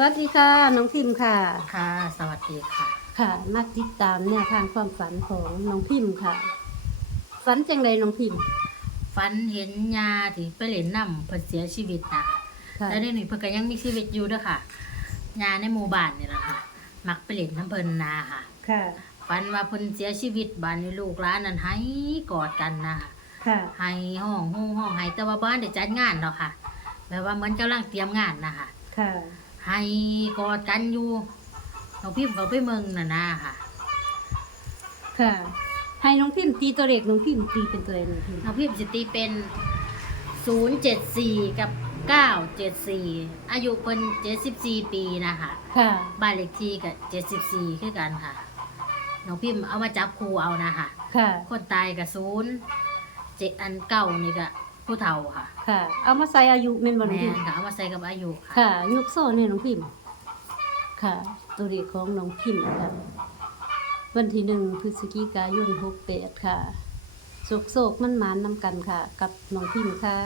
วัสดีค่ะน้องพิมพ์ค่ะค่ะสวัสดีค่ะค่ะมาติดตามแนวทางความฝันของน้องพิมพ์ค่ะฝันจังใดน้องพิมพ์ฝันเห็นยาที่ไปเล่นน้ำเพิ่นเสียชีวิตน่ะค่ะแล้วเดี๋ยวนี้เพิ่นก็ยังมีชีวิตอยู่เด้อค่ะยาในหมู่บ้านนี่ล่ะค่ะมักไปเล่นน้ำเพิ่นนาค่ะค่ะฝันว่าเพิ่นเสียชีวิตบ้านนี้ลูกหลานนั่นไห้กอดกันนะค่ะค่ะไห้ห้องฮู้ห้องไห้แต่ว่าบ้านได้จัดงานแล้วค่ะแบบว่าเหมือนกำลังเตรียมงานน่ะค่ะค่ะไห้กอดกันอยู่น้องพิมพ์เขาไปเมืองน่ะนะค่ะ ค่ะให้น้องพิมพ์ตีตัวเลขน้องพิมพ์ตีเป็นตัวเลขน้องพิมพ์น้องพิมพ์สิตีเป็น074กับ974อายุเพิ่น74ปีนะคะค่ะบ้านเลขที่ก็74คือกันค่ะน้องพิมพ์เอามาจับคู่เอานะคะ ค่ะคนตายก็7อันเก่านี่ก็ผู้เฒ่าค่ะค่ะเอามาใส่อายุแม่นบ่น้อง แม่ พิม น พ์ ค่ะเอามาใส่กับอายุค่ะ ค่ะยกโซ่ให้น้องพิมพ์ค่ะ ตัวเลขของน้องพิมพ์ค่ะวันที่1พฤศจิกายน68ค่ะโศกมันหมานนำกันค่ะ กับน้องพิมพ์ค่ะ